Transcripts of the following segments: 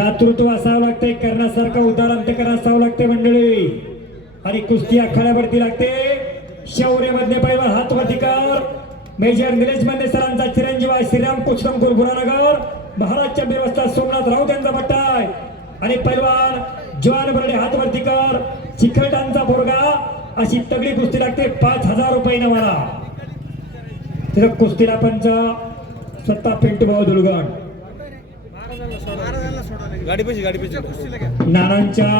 दातृत्व असावं लागते करण्यासारखं उदार अंत्यकर असावं लागते मंडळी. आणि कुस्ती आखाड्यावरती लागते. शौर्य मधले पैलवान हातवरती मेजर निलेशमध्ये सरांचा चिरंजीव आहे श्रीराम पुष्कम गुरुनगर महाराजच्या व्यवस्था सोमनाथ राऊत यांचा पट्टा आहे. आणि पैलवान जवान बर्डे हातवरती कर चिखलटांचा बोरगा अशी तगडी कुस्ती लागते पाच हजार रुपये नवाला. तिथं कुस्तीला पंच स्वतः पिंटू भाऊ दुर्गण गाडी पैसे गाडी पैसे नानांच्या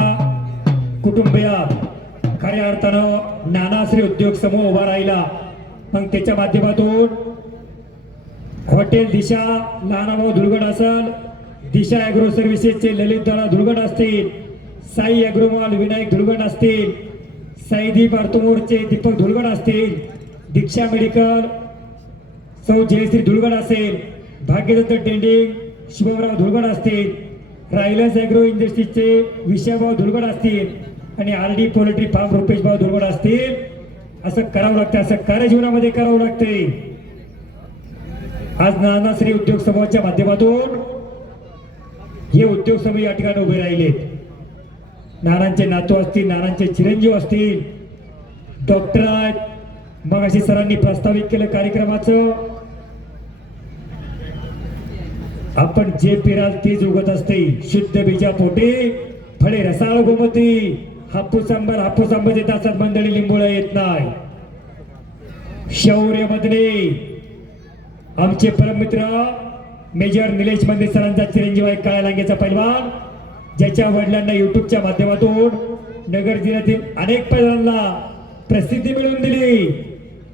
कुटुंबिया खऱ्या अर्थानं नानाश्री उद्योग समूह उभा राहिला. मग त्याच्या माध्यमातून हॉटेल दिशा लहानाभाऊ धुळगड असल दिशा अॅग्रो सर्व्हिसेसचे ललित दादा धुळगड असतील साई अॅग्रोमॉल विनायक धुळगड असतील साईदीप अर्थमोरचे दीपक धुळगड असतील दीक्षा मेडिकल सौ जयश्री धुळगड असेल भाग्यदत्त टेंडिंग शुभमराव धुळगड असतील रायलन्स अॅग्रो इंडस्ट्रीजचे विषयभाव धुळगड असतील आणि R D poultry farm Rupesh bhau Dhulgad असतील असं करावं लागतं असं कार्यजीवनामध्ये करावं लागते आज नानाश्री उद्योग समूहाच्या माध्यमातून हे उद्योग समूह या ठिकाणी उभे राहिलेत. नानांचे नातू असतील नानांचे चिरंजीव असतील. डॉक्टर आहेत मग अशी सरांनी प्रस्तावित केलं कार्यक्रमाचं. आपण जे पिराल तेच उगत असते. शुद्ध बीजा पोटे फळे रसाळ गोमती हापूस आंबर हापूस आंबा येत असतात मंडळी लिंबोळा येत नाही. शौर्य मधले आमचे परममित्र मेजर निलेश मंदिर सरांचा चिरंजीव काळ्या लांगेचा पैलवान ज्याच्या वडिलांना युट्यूबच्या माध्यमातून नगर जिल्ह्यातील अनेक पैलवानांना प्रसिद्धी मिळवून दिली.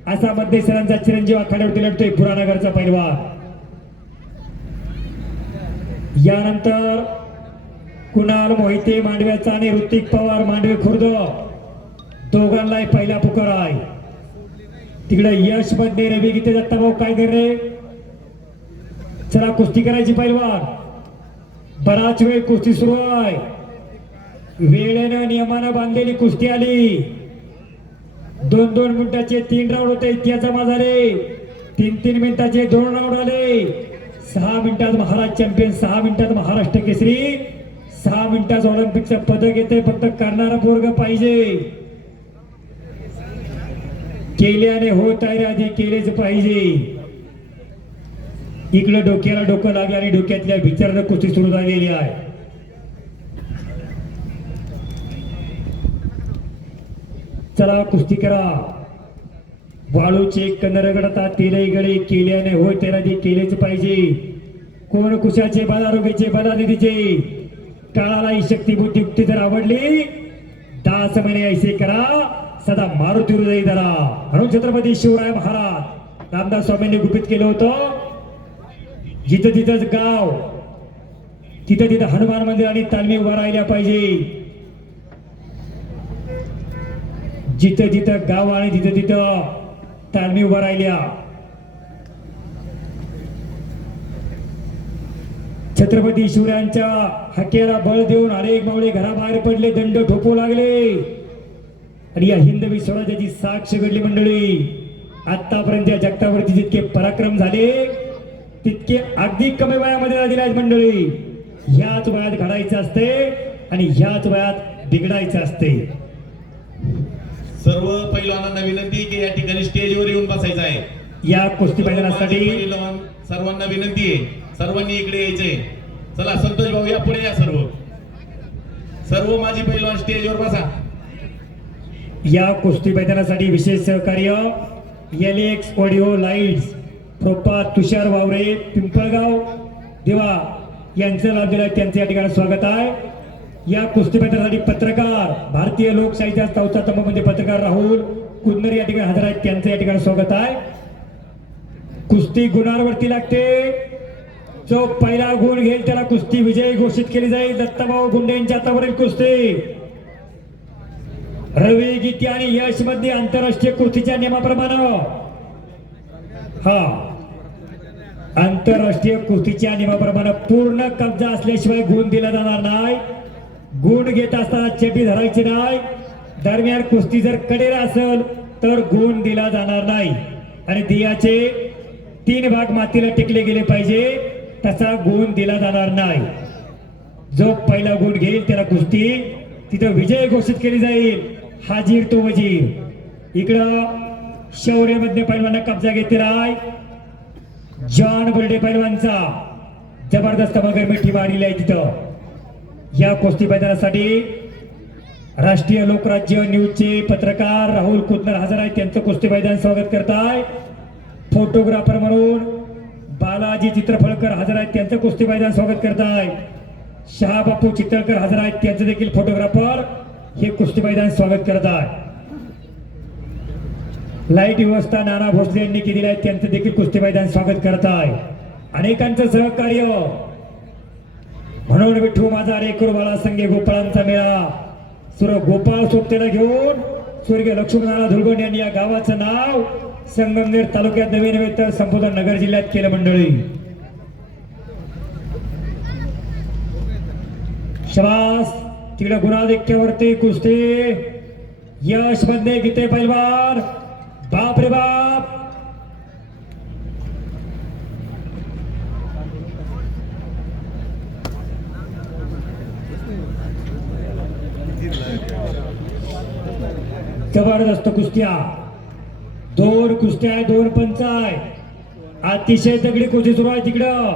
असा मध्ये सरांचा चिरंजीव आखाड्यावरती लढतोय पुरानगरचा पैलवान. यानंतर कुणाल मोहिते मांडव्याचा आणि ऋतिक पवार मांडवे खुर्द दोघांनाही पहिला पुकार आहे. तिकडे यशमध्ये रवी गीते दत्ता भाऊ काय कर रे? चला कुस्ती करायची पैलवान. बराच वेळ कुस्ती सुरू आहे. वेळेनं नियमानं बांधलेली कुस्ती आली. दोन दोन मिनिटाचे तीन राऊंड होते इतिहासा झाले तीन तीन मिनिटाचे दोन राऊंड आले. सहा मिनिटात महाराज चॅम्पियन सहा मिनिटात महाराष्ट्र केसरी. सहा मिनिटात ऑलिम्पिकचं पदक येते फक्त करणारा पोरग पाहिजे. केल्याने होत आहे आधी केलेच पाहिजे. इकडं डोक्याला डोकं लागलं आणि डोक्यातल्या विचारानं कुस्ती सुरू झालेली आहे. चला कुस्ती करा. वाळूचे कनरगडता तेलई गळे केल्याने होय त्याला ते केलेच पाहिजे. कोण कुशाचे बालारोग्याचे बालानिधीचे? काळाला ही शक्ती बुद्धी युक्ती जर आवडली दास म्हणे ऐसे करा सदा मारुती हृदय धरा. म्हणून छत्रपती शिवराय महाराज रामदास स्वामींनी गुपित केलं होतं. जिथं तिथंच गाव तिथं तिथं हनुमान मंदिर आणि तालमी उभा राहिल्या पाहिजे. जिथं जिथं गाव आणि तिथं तिथं तालमी उभा राहिल्या. छत्रपती शिवरायांच्या हक्याला बळ देऊन अनेक मावळे घराबाहेर पडले दंड ठोकू लागले. आणि या हिंदवी स्वराज्याची साक्ष घडली मंडळी. आतापर्यंत या जगतावरती जितके पराक्रम झाले तितके अगदी कमी वयामध्ये झालेले आहेत मंडळी. ह्याच वयात घडायचं असते आणि ह्याच वयात बिघडायचं असते. सर्व पैलवानांना विनंती की या ठिकाणी स्टेजवर येऊन बसायचं आहे. या कुस्ती मैदानासाठी सर्वांना विनंती आहे. सर्वांनी इकडे यायचंय. चला संतोष भाऊ या पुढे या सर्व. सर्व माझी पैलवान स्टेजवर बसा. या कुस्ती मैदानासाठी विशेष सहकार्य एल एक्स ऑडिओ लाईट्स प्रोपा तुषार वावरे पिंपळगाव देवा यांचं लाभ दिलं त्यांचं या ठिकाणी स्वागत आहे. या कुस्ती पत्रकार भारतीय लोकशाहीच्या चौथा स्तंभामध्ये पत्रकार राहुल कुंदर या ठिकाणी हजर आहेत. त्यांचं या ठिकाणी स्वागत आहे. कुस्ती गुणांवरती लागते. जो पहिला गुण घेईल त्याला कुस्ती विजयी घोषित केली जाईल. दत्ताभाऊ गुंडे यांच्या हातावरील कुस्ती. रवी गीती आणि यशमध्ये आंतरराष्ट्रीय कुस्तीच्या नियमाप्रमाणे. हा. आंतरराष्ट्रीय कुस्तीच्या नियमाप्रमाणे पूर्ण कब्जा असल्याशिवाय गुण दिला जाणार नाही. गुण घेत असताना चेपी धरायची नाही. दरम्यान कुस्ती जर कडेला असेल तर गुण दिला जाणार नाही. आणि दियाचे तीन भाग मातीला टिकले गेले पाहिजे तसा गुण दिला जाणार नाही. जो पहिला गुण घेईल त्याला कुस्ती. तिथं विजय घोषित केली जाईल. हाजीर तो वजीर. इकडं शौर्य पहिलवांना पैलवाना कब्जा घेते राय. जॉन बर्डे पैलवानचा. जबरदस्त मगर मिठी वाढलेली आहे तिथं. या कुस्ती मैदानासाठी राष्ट्रीय लोकराज्य न्यूजचे पत्रकार राहुल कुदनर हजर आहेत. त्यांचं कुस्ती मैदान स्वागत करताय. फोटोग्राफर म्हणून बालाजी चित्रफळकर हजर आहेत. त्यांचं कुस्ती मैदान स्वागत करताय. शहाबापू चित्रकर हजर आहेत. त्यांचं देखील फोटोग्राफर हे कुस्ती मैदान स्वागत करत आहे लाइट व्यवस्था नाना भोसले यांनी केलेली आहे. त्यांचं देखील कुस्ती मैदान स्वागत करत आहे अनेकांचं सहकार्य म्हणून विठू माझा रेकूर बाळा संगे गोपाळांचा मेळा. सुर गोपाळ सोबतेला घेऊन स्वर्गीय लक्ष्मीनारायण धुलगोंड यांनी या गावाचं नाव संगमनेर तालुक्यात नवे नव्हे तर संपूर्ण नगर जिल्ह्यात केलं मंडळी. शबास तिकडे गुणाधिक्यावरती कुस्ती. यश बंदे गीते पैलवान. बाप रे बाप. जबरदस्त कुस्त्या. दोन कुस्त्या आहे दोन पंच आहे. अतिशय दगडी कुस्ती सुरू आहे तिकडं.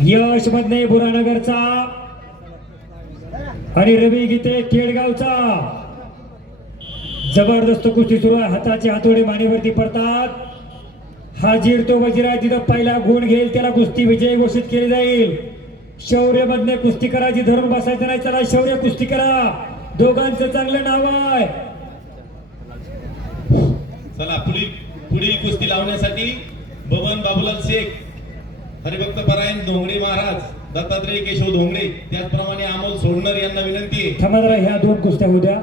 यश मधने बुरानगरचा. आणि रवी गीते केडगावचा जबरदस्त कुस्ती सुरू आहे. हाताचे हातोडे मानेवरती पडतात. हाजीर तो वजीर आहे तिथं पहिला गुण घेईल त्याला कुस्ती विजय घोषित केली जाईल. शौर्य मधने कुस्ती करायची धरून बसायचं नाही चला शौर्य कुस्ती करा. दोघांचं चांगलं नाव आहे. चला पुढील पुढील कुस्ती लावण्यासाठी बबन बाबूलाल शेख हरिभक्त परायण धोंगडे महाराज दत्तात्रय केशव धोंगडे त्याचप्रमाणे अमोल सोडणर यांना विनंती आहे. जरा ह्या दोन कुस्त्या होऊ द्या.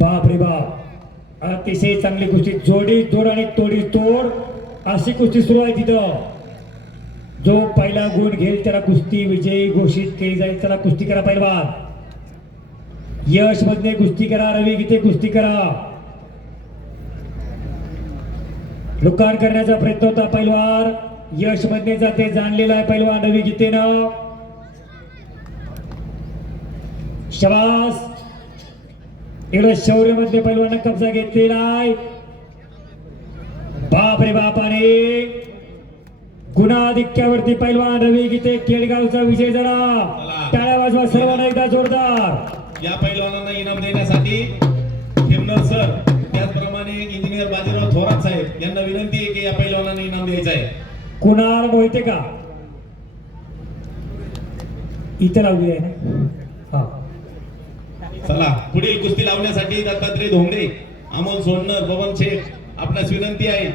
बाप रे बाप. अतिशय चांगली कुस्ती. जोडी जोड आणि तोडी तोड. अशी कुस्ती सुरू आहे तिथं. जो पहिला गुण घेईल त्याला कुस्ती विजयी घोषित केली जाईल. त्याला कुस्ती करा पहिलवान यशमध्ये कुस्ती करा रवी गीते कुस्ती करा. लुकार करण्याचा प्रयत्न होता पहिलवार यशमध्ये जाते जाणलेला आहे पहिलवान रवी गीतेनं. शवास इकडे शौर्यमध्ये पहिलवान कब्जा घेतलेला आहे. बाप रे बाप आणि गुणाधिक्यावरती पैलवान रवी गीते केळगावचा विजय झाला टाळ्या वाजवा सर्वांना एकदा जोरदार. या पैलवानांना इनाम देण्यासाठी खेमनर सर त्याचप्रमाणे इंजिनियर बाजीराव थोरात साहेब यांना विनंती आहे की या पैलवानांना इनाम द्यायचं आहे. कुणाल मोहिते का? इथं लावली आहे ना? हा. चला पुढील कुस्ती लावण्यासाठी दत्तात्रय धोंगडे अमोल सोडणर बबन शेख आपणास विनंती आहे.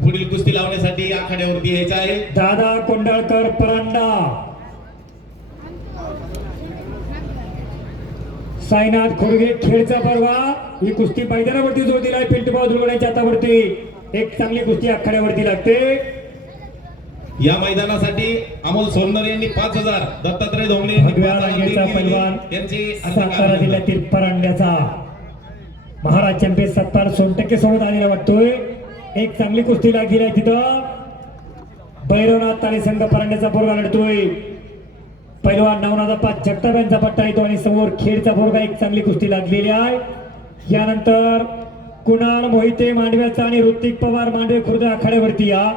पुढील कुस्ती लावण्यासाठी आखाड्यावरती यायचं आहे. दादा कोंडाळकर परांडा. साईनाथ खोडगे खेळचा परवा. ही कुस्ती मैदानावरती जोर दिलाय पिंटूभाऊ धुलवड्याच्या हातावरती. एक चांगली कुस्ती आखाड्यावरती लागते. या मैदानासाठी अमोल सोनर यांनी पाच हजार. दत्तात्रय धोंगडे हार्दिक सातारा. जिल्ह्यातील परांड्याचा. महाराज चॅम्पियन सत्तार सोनटक्के सोबत आलेला वाटतोय. एक चांगली कुस्ती लागली आहे तिथं. भैरवनाथ ताले संघ परांड्याचा पोरगा लढतोय. पैलवान नवनाथाप्पा जगताप यांचा पट्टा येतो आणि समोर खेडचा पोरगा एक चांगली कुस्ती लागलेली आहे. यानंतर कुणाल मोहिते मांडव्याचा आणि ऋतिक पवार मांडवे खुर्द आखाड्यावरती या.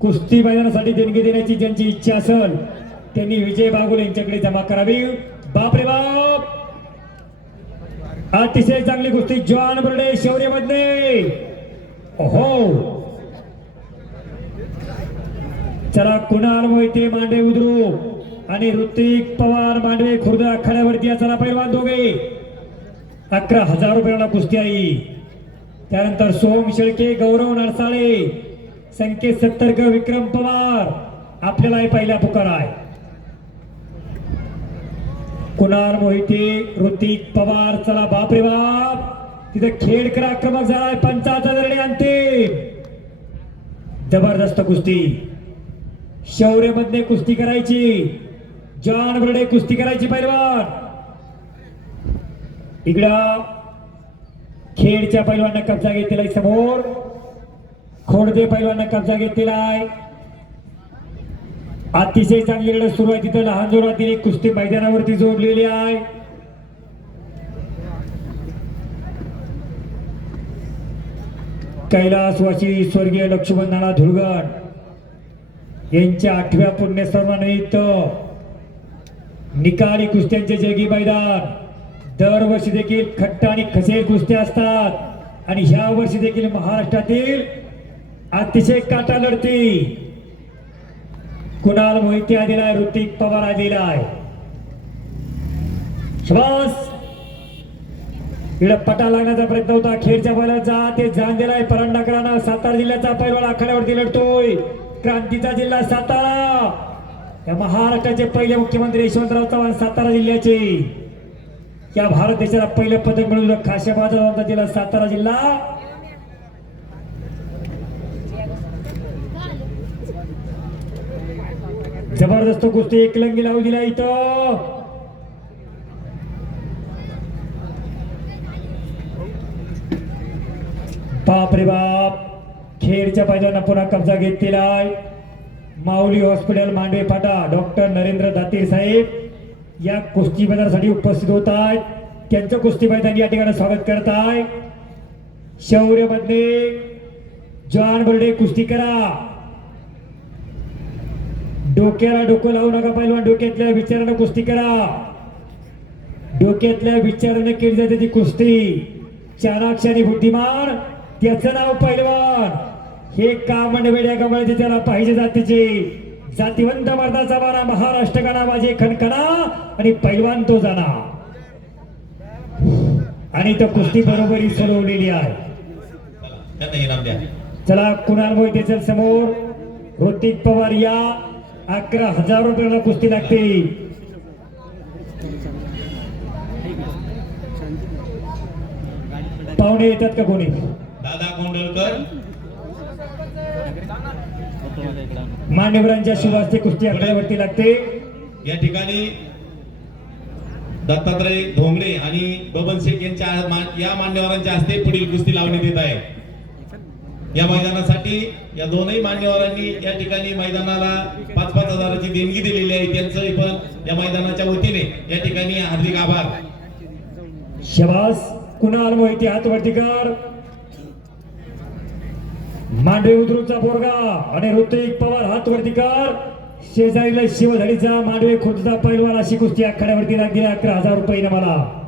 कुस्ती मैदानासाठी देणगी देण्याची ज्यांची इच्छा असेल त्यांनी विजय बागुल यांच्याकडे जमा करावी. बाप रे बाप! अतिशय चांगली कुस्ती. जॉन बर्डे शौर्य मधले हो. चला कुणाल मोहिते मांडवे उद्रू आणि ऋतिक पवार मांडवे खुर्द आखाड्यावरती या चला पैलवान दोघे. अकरा हजार रुपयाला कुस्ती आई त्यानंतर सोम शेळके गौरव नरसाळे संकेत सत्तर्ग विक्रम पवार. आपल्याला पहिल्या पहिला पुकार आहे. कुणाल मोहिते ऋतिक पवार चला बाप रे बाप. तिथे खेडकर आक्रमक झालाय पंचाचा निर्णय अंतिम. जबरदस्त कुस्ती. शौर्यमध्ये कुस्ती करायची. जॉन बर्डे कुस्ती करायची पैलवान. इकडं खेडच्या पैलवांना कब्जा घेतलेला आहे समोर. खोडदे पैलवांना कब्जा घेतलेला आहे. अतिशय चांगली लढत सुरू आहे. तिथं लहान जोरातील कुस्ती मैदानावरती जोडलेली आहे. कैलासवासी स्वर्गीय लक्ष्मण नाना धुळगण यांच्या आठव्या पुण्यसर्मानिमित्त निकाली कुस्त्यांचे जगी मैदान. दरवर्षी देखील खट्ट आणि खसे कुस्त्या असतात. आणि ह्या वर्षी देखील महाराष्ट्रातील अतिशय काटा लढती. कुणाल मोहिते आलेला आहे ऋतिक पवार आलेला आहे. श्वास इकडे पटा लागण्याचा प्रयत्न होता. खेळच्या बैलाचा ते जाण आहे. परांडाकरांना सातारा जिल्ह्याचा पैलवान आखाड्यावरती लढतोय. क्रांतीचा जिल्हा सातारा. या महाराष्ट्राचे पहिले मुख्यमंत्री यशवंतराव चव्हाण सातारा जिल्ह्याचे. या भारत देशाला पहिलं पदक मिळवलं माझा जिल्हा सातारा जिल्हा. जबरदस्त कुस्ती एकलंगी लावू दिला इथं. बाप बाप. खेडच्या पायदाना पुन्हा कब्जा घेतलेला आहे. माऊली हॉस्पिटल मांडवे फाटा. डॉक्टर नरेंद्र दातीर साहेब या कुस्ती मैदानासाठी उपस्थित होत आहेत. त्यांचं कुस्ती मैदान या ठिकाणी स्वागत करत आहे. शौर्य जॉन बर्डे कुस्ती करा. डोक्याला डोकं लावू नका पहिलवान डोक्यातल्या विचारानं कुस्ती करा. डोक्यातल्या विचारानं केली जाते ती कुस्ती. चाराक्षाने बुद्धिमान. त्याचं नाव पैलवान. हे कामंड वेड्या कमळाचे त्याला पाहिजे जातीचे. जातीवंत मर्दाचा मारा महाराष्ट्र गाणा माझे खणखणा आणि पैलवान तो जाणा. आणि तो कुस्ती बरोबरी सोडवलेली आहे. चला चला कुणाल मोहिते समोर. ऋतिक पवार या. अकरा हजार रुपयाला कुस्ती लागते पाहुणे येतात का कोणी? दादा कोंडलकर मान्यवरांच्या शिवास्ते कुस्ती आकड्यावरती लागते. या ठिकाणी दत्तात्रय धोंगडे आणि बबन शेख यांच्या या मान्यवरांच्या हस्ते पुढील कुस्ती लावण्यात येत आहे. या मैदानासाठी या दोनही मान्यवरांनी या ठिकाणी मैदानाला पाच पाच हजाराची देणगी दिलेली आहे. त्यांचं पण या मैदानाच्या वतीने या ठिकाणी हार्दिक आभार. शबास कुणाल मोहिते हात वरती मांडे मांडवे उद्रूचा बोरगा आणि ऋतिक पवार हात वरती कर. शेजारीला शिवधडीचा मांडवे खुर्दचा पैलवान अशी कुस्ती आखाड्यावरती लागली. अकरा हजार रुपये मला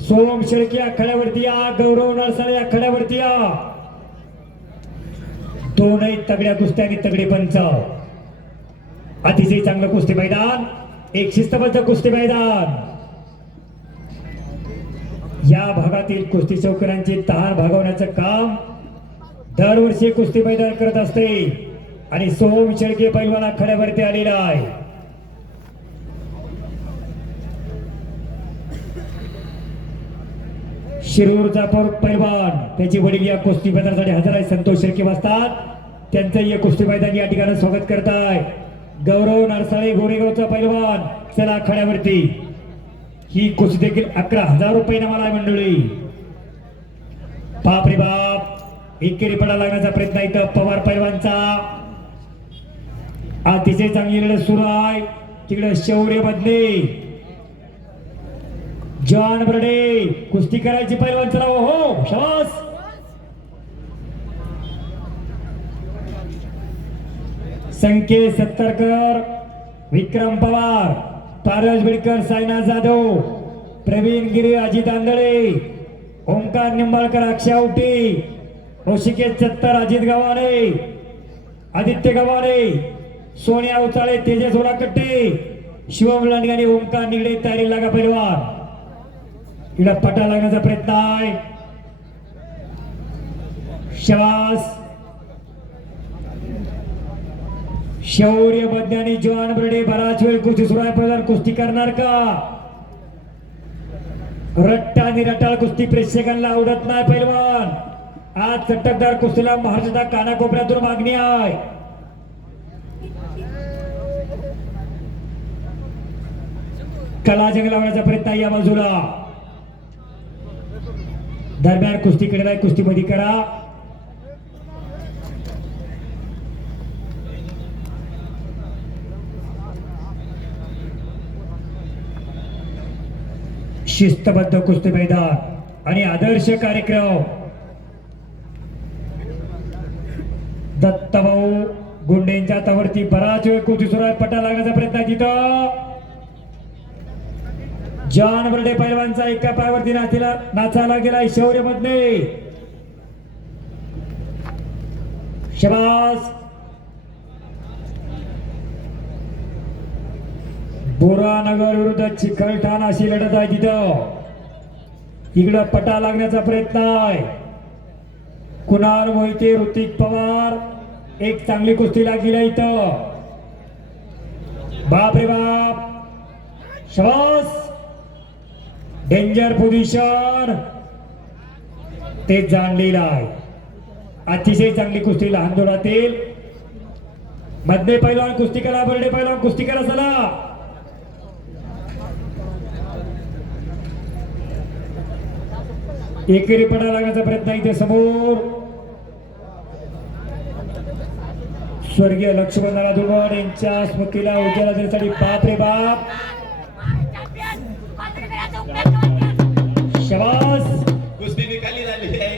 सोम शेळकी आखाड्यावरती या. गौरव नरसाळे आखाड्यावरती या. दोनही तगड्या कुस्त्या आणि तगडे पंच. अतिशय चांगलं कुस्ती मैदान. एक शिस्तबद्ध कुस्ती मैदान. या भागातील कुस्ती चौकरांची तहान भागवण्याचं काम दरवर्षी कुस्ती मैदान करत असते. आणि सोम शेळके पैलवान आखाड्यावरती आलेला आहे. शिरूरचा जाफर पैलवान. वडील या कुस्ती मैदानासाठी हजर आहे संतोष शेळके वाजतात. त्यांचं या कुस्ती मैदान या ठिकाणी स्वागत करताय गौरव नरसाळे गोरेगावचा पैलवान. चला आखाड्यावरती. ही कुस्ती देखील अकरा हजार रुपये मला मंडळी. बाप रे बाप. एकेरी पडा लागण्याचा प्रयत्न इथं पवार पैलवानचा अतिशय चांगली लढत सुरू आहे. तिकडे शौर्य बदले जॉन बर्डे कुस्ती करायची पैलवान चला हो, हो शवास संकेत सत्तरकर विक्रम पवार पारस बिडकर सायना जाधव प्रवीण गिरी अजित आंधळे ओंकार निंबाळकर अक्षय आवटी ऋषिकेश चत्तर अजित गव्हाणे आदित्य गव्हाणे सोनिया उचाळे तेजस ओलाकट्टे शिवम लांडगे आणि ओंकार निगडे तयारी लागा पैलवान. इकडं पटा लागण्याचा प्रयत्न आहे. शवास शौर्य बद्यानी जवान ब्रडे बराच वेळ कुस्ती सुराय प्रधान कुस्ती करणार का? रट्टा आणि रटाळ कुस्ती प्रेक्षकांना आवडत नाही पैलवान. आज चटकदार कुस्तीला महाराष्ट्राच्या कानाकोपऱ्यातून मागणी आहे. कला जंग लावण्याचा प्रयत्न या बाजूला. दरम्यान कुस्ती करणार कुस्तीमध्ये करा. शिस्तबद्ध कुस्ती मैदान आणि आदर्श कार्यक्रम. गुंडेंच्या बराच वेळ कुस्ती सुरू आहे. पटा लागण्याचा प्रयत्न आहे तिथं. जॉन बर्डे पैलवानचा एका पायावरती नाचीला नाचायला गेलाय शौर्य मधले शबास. बोरानगर विरुद्ध चिखलठाण अशी लढत आहे तिथं. इकडं पटा लागण्याचा प्रयत्न आहे. कुणाल मोहिते ऋतिक पवार. एक चांगली कुस्ती लागली इथं. बाप रे बाप. श्वास. डेंजर पोझिशन ते जाणलेलं आहे. अतिशय चांगली कुस्ती लहान जोडातील मध्ये पैलवान कुस्ती करा बर्डे पैलवान कुस्ती करा चला. एकेरी पडा लागण्याचा प्रयत्न इथे समोर. स्वर्गीय लक्ष्मणराव धुळवड यांच्या स्मृतीला उज्ज्वला देण्यासाठी बाप रे बाप. शबास. कुस्ती निकाली झालेली आहे.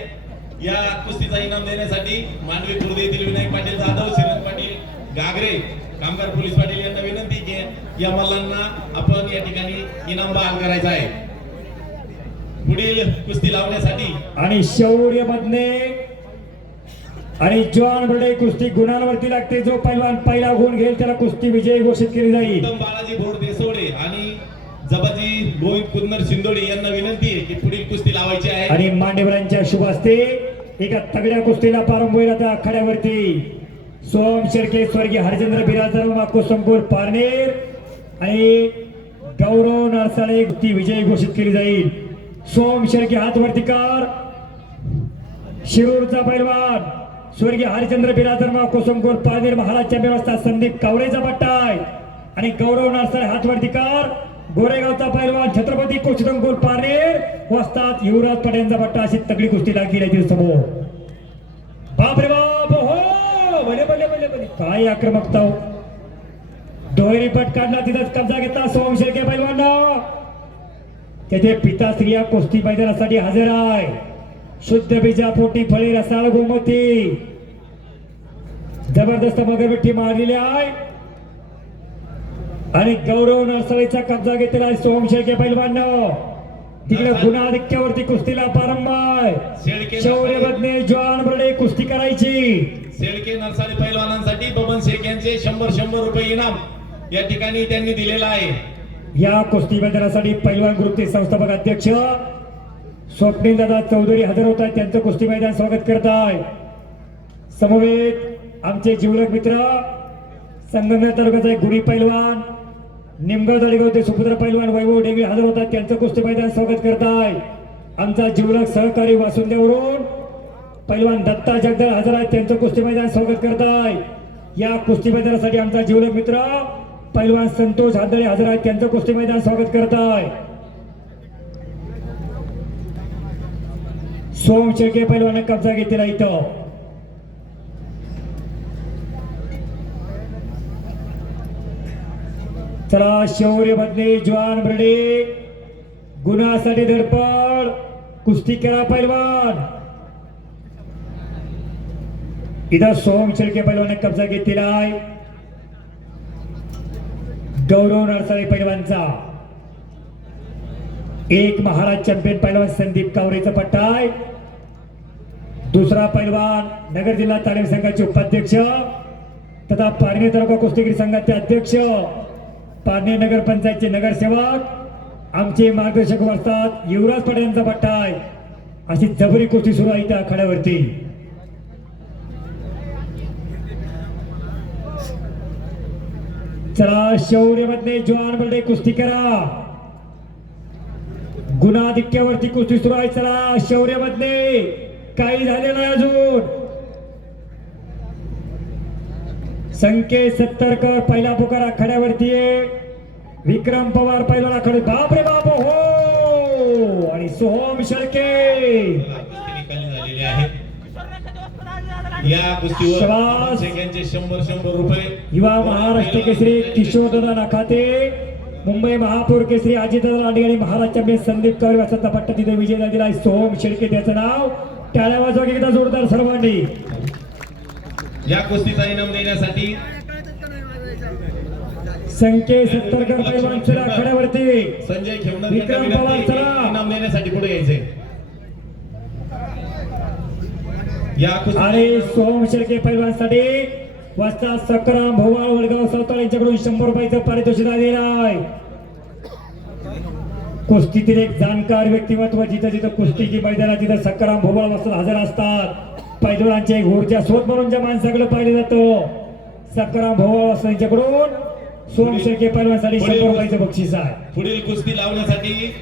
या कुस्तीचा इनाम देण्यासाठी मांडवी खुर्द येथील विनायक पाटील जाधव शिरन पाटील गागरे कामगार पोलीस पाटील यांना विनंती की या मल्लांना आपण या ठिकाणी इनाम बहाल करायचा आहे. पुढील कुस्ती लावण्यासाठी आणि शौर्य मधले आणि जॉन बर्डे कुस्ती गुणांवरती लागते. जो पैलवान पहिला गुण घेईल त्याला कुस्ती विजयी घोषित केली जाईल. बालाजी भोर देसोडे आणि जबाजी गोविंद कुन्नर शिंदोडे यांना विनंती आहे की पुढील कुस्ती लावायची आहे. आणि मांडेवरांच्या शुभ हस्ते एका तगड्या कुस्तीला प्रारंभ होईल आता आखाड्यावरती. सोम शेळके स्वर्गीय हरचंद्र बिराजर माको संकुल पारनेर आणि गौरव नरसाळे ती विजयी घोषित केली जाईल. सोम शेळके हातवरती कार. शिरूरचा पैलवान. स्वर्गीय हरिचंद्र बिराजर माको संकुल पारनेर महाराजच्या व्यवस्था संदीप कावळेचा पट्टा आहे आणि गौरव नासर हातवरती कार गोरेगावचा पैलवान छत्रपती कुचडंगोल पारनेर वस्तात युवराज पटेलचा पट्टा अशी तगडी कुस्ती लागली आहे समोर. बाप रे बाप हो भले भले भले भले. काय आक्रमकता हो. दोहेरी पट काढला तिथंच कब्जा घेतला सोम शेळके पैलवान तेथे पिता स्त्रिया कुस्ती मैदानासाठी हजर आहे. शुद्ध बीजा पोटी फळे रसाळ गोमती जबरदस्त मगरमिठी मारलेली आहे. आणि गौरव नरसळीचा कब्जा घेतलेला आहे सोम शेळके पैलवान तिकडे गुणाधिक्यावरती कुस्तीला प्रारंभ आहे. शेळके शौर्य बदने जॉन बर्डे कुस्ती करायची. शेळके नरसाळे पैलवानांसाठी बबन शेख यांचे शंभर शंभर रुपये इनाम या ठिकाणी त्यांनी दिलेला आहे. या कुस्ती मैदानासाठी पैलवान ग्रुपचे संस्थापक अध्यक्ष स्वप्नील दादा चौधरी हजर होत आहेत त्यांचं कुस्ती मैदान स्वागत करत आहे समवेत आमचे जीवलक मित्र संगमनेर तालुक्याचा एक गुढी पैलवान निमगाव तालुक्याचे सुपुत्र पैलवान वैभव डेवी हजर होतात त्यांचं कुस्ती मैदान स्वागत करत आहे आमचा जीवलक सहकारी वासुंदेवरून पैलवान दत्ता जगदळ हजर आहेत त्यांचं कुस्ती मैदान स्वागत करत आहे या कुस्ती मैदानासाठी आमचा जीवलक मित्र पैलवान संतोष हादळे हजर आहेत त्यांचं कुस्ती मैदान स्वागत करत आहे सोम शेळके पैलवाने कब्जा घेतलेला इथं. चला शौर्य बदले जवान बर्डे. गुन्हासाठी धडपड. कुस्ती करा पैलवान. इथं सोम शेळके पैलवाने कब्जा घेतलेला आहे गौरव नरसाळे पैलवानचा. एक महाराज चॅम्पियन पैलवान संदीप कावरेचा पट्टा आहे. दुसरा पैलवान नगर जिल्हा तालीम संघाचे उपाध्यक्ष तथा पारणे तालुका कुस्तीगिरी संघाचे अध्यक्ष पारणे नगर पंचायतचे नगरसेवक आमचे मार्गदर्शक असतात युवराज पटेल यांचा पट्टा आहे. अशी जबरी कुस्ती सुरू आहे त्या आखाड्यावरती. चला शौर्य मधले जवान बलडे कुस्ती करा. गुणाधिक्यावरती कुस्ती सुरू आहे. चला शौर्य मधले काही झालेलं अजून. संकेत सत्तरकर पहिला पुकार आखाड्यावरती आहे. विक्रम पवार पहिला आखाडे बाप रे बाप हो! आणि सोहम आहे या कुस्तीवर शाबास. बबन शेख यांचे शंभर शंभर रुपये. युवा महाराष्ट्र केसरी किशोर दादा नाखाते मुंबई महापौर केसरी अजितदादा लांडे आणि चॅम्पियन संदीप कवरे वाचा पट्टा तिथे विजय झालेला आहे सोहम शेळके त्याचं नाव टाळ्या वाजवा एकदा जोरदार सर्वांनी. या कुस्तीचा इनाम देण्यासाठी संख्ये सत्तरकर पैलवान चला आखाड्यावरती. संजय खेवणर यांना विक्रम पवार, चला. इनाम देण्यासाठी पुढे यायचे. या कुस्ती आणि सोहम शेळके पैलवानसाठी वाजता सकराम भोवाळ वडगाव सावताळ यांच्याकडून शंभर रुपयाचं पारितोषिक आलेलं आहे. कुस्तीतील एक जाणकार व्यक्तिमत्व जिथं जिथं कुस्तीची मैदानात तिथं सकराम भोवाळ वाजता हजर असतात पैलवानांचे एक ऊर्जा स्रोत म्हणून ज्या माणसाकडे पाहिलं जातं सकराम भोवाळ वाजता यांच्याकडून सोहम शेळके पैलवानसाठी शंभर रुपयाचं बक्षीस आहे. पुढील कुस्ती लावण्यासाठी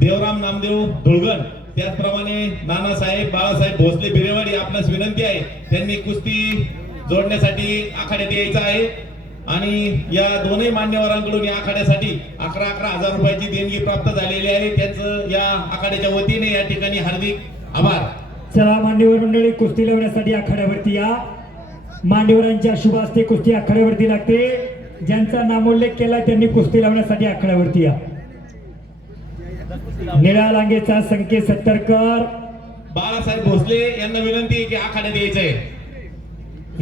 देवराम नामदेव धुळगण त्याचप्रमाणे नानासाहेब बाळासाहेब भोसले बिरेवाडी आपणास विनंती आहे त्यांनी कुस्ती जोडण्यासाठी आखाड्यात यायचं आहे. आणि या दोनही मान्यवरांकडून या आखाड्यासाठी अकरा अकरा हजार रुपयाची देणगी प्राप्त झालेली आहे. त्यांचं या आखाड्याच्या वतीने या ठिकाणी हार्दिक आभार. चला मांडीवर मंडळी कुस्ती लावण्यासाठी आखाड्यावरती या. मांडीवरांच्या शुभ हस्ते कुस्ती आखाड्यावरती लागते. ज्यांचा नामोल्लेख केला त्यांनी कुस्ती लावण्यासाठी आखाड्यावरती या. निळा लांगेचा संकेत सत्तरकर. बाळासाहेब भोसले यांना विनंती आहे की आखाड्यात यायचंय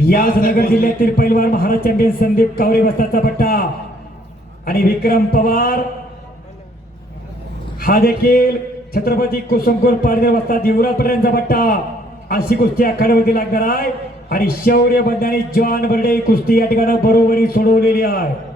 याच नगर जिल्ह्यातील पैलवान महाराज चॅम्पियन संदीप कावरे वस्ताचा पट्टा. आणि विक्रम पवार हा देखील छत्रपती कुसुमकुल पाडदे वस्तात युवराज पटेलांचा पट्टा. अशी कुस्ती आखाड्यावरती लागणार आहे. आणि शौर्य बंधाने जॉन बर्डे कुस्ती या ठिकाणी बरोबरी सोडवलेली आहे.